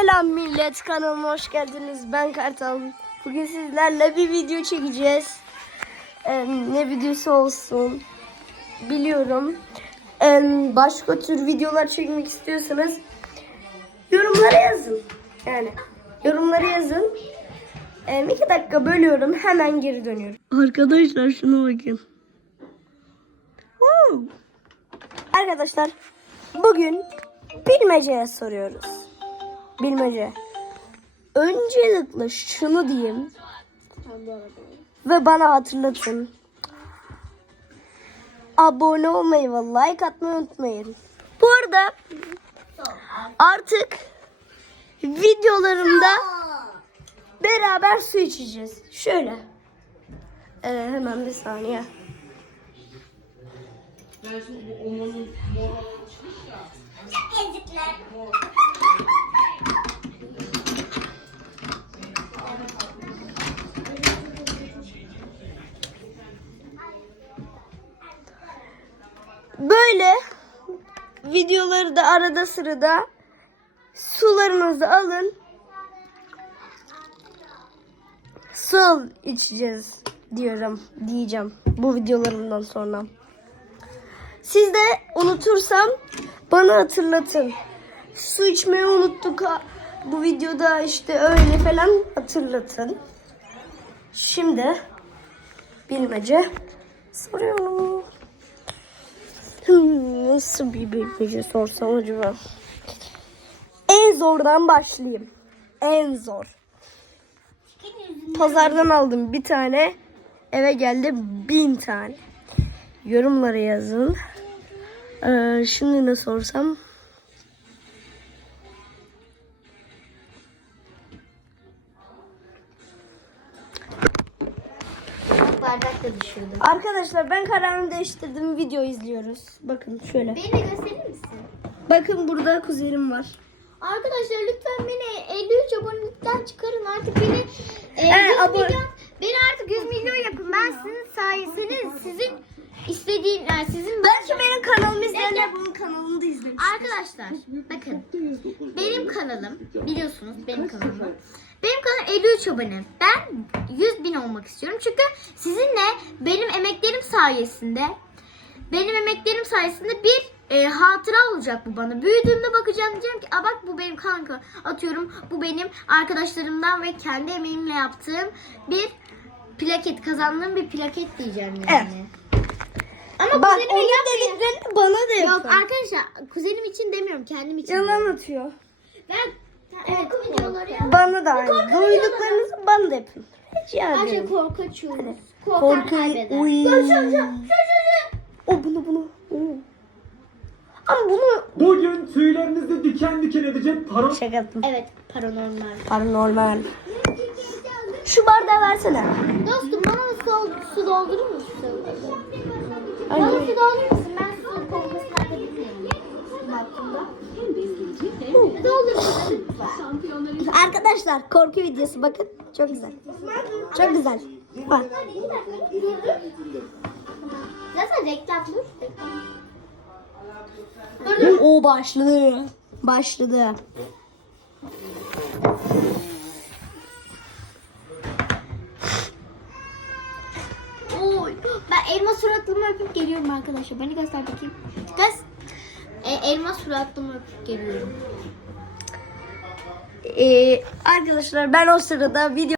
Selam millet kanalıma hoş geldiniz. Ben Kartal. Bugün sizlerle bir video çekeceğiz. Ee, ne videosu olsun biliyorum. Ee, başka tür videolar çekmek istiyorsanız yorumlara yazın. Yani yorumlara yazın. Ee, iki dakika bölüyorum hemen geri dönüyorum. Arkadaşlar şuna bakın. Wow. Arkadaşlar bugün bilmeceye soruyoruz. Bilmece. Öncelikle şunu diyeyim ve bana hatırlatın. Abone olmayı ve like atmayı unutmayın. Bu arada artık videolarımda beraber su içeceğiz. Şöyle. Ee, hemen bir saniye. Böyle videoları da arada sırada sularınızı alın. Su içeceğiz diyorum diyeceğim bu videolarımdan sonra. Siz de unutursam bana hatırlatın. Su içmeyi unuttuk bu videoda işte öyle falan hatırlatın. Şimdi bilmece soruyorum. Nasıl bir bilmece sorsam acaba? En zordan başlayayım. En zor. Pazardan aldım bir tane. Eve geldi bin tane. Yorumlara yazın. Ee, şimdi ne sorsam? Bardak da düşürdüm. Arkadaşlar ben kararımı değiştirdim. Video izliyoruz. Bakın şöyle. Beni de gösterir misin? Bakın burada kuzenim var. Arkadaşlar lütfen beni 53 abonelikten çıkarın artık beni e, Evet, 100 abone- milyon beni artık 100 milyon yapın. Ben sizin sayesiniz sizin istediğin yani sizin Belki benim kanalımı izleyenler bunun kanalını da izlemiş. Arkadaşlar bakın benim kanalım biliyorsunuz benim kanalım. Benim kanalım 53 abone. Ben 100 bin olmak istiyorum. Çünkü sizinle benim emeklerim sayesinde benim emeklerim sayesinde bir e, hatıra olacak bu bana. Büyüdüğümde bakacağım diyeceğim ki Aa, bak bu benim kanka. Atıyorum bu benim arkadaşlarımdan ve kendi emeğimle yaptığım bir plaket kazandığım bir plaket diyeceğim yani. Ama Bak kuzenime onun dediklerini bana da Yok yapın. arkadaşlar kuzenim için demiyorum kendim için. Yalan atıyor. Ben korku videoları ya. Bana da aynı. Duyduklarınızı bana da yapın. Rica Her şey ederim. korku açıyoruz. Korkan Korku. kaybeder. Uy. Şu. O bunu bunu. Oo. Ama bunu Bugün tüylerinizi diken diken edecek para şaka yaptım. Evet paranormal. Paranormal. Şu bardağı versene. Dostum bana su, su doldurur musun? Bana su doldurur musun? Ben su pompasını Arkadaşlar korku videosu bakın. Çok güzel. Çok güzel. Bak. Zaten. O başladı. Başladı. Oy. Ben elma suratlımı öpüp geliyorum arkadaşlar. Beni göster bakayım. Kız. E, elma suratlımı öpüp geliyorum. Ee, arkadaşlar ben o sırada video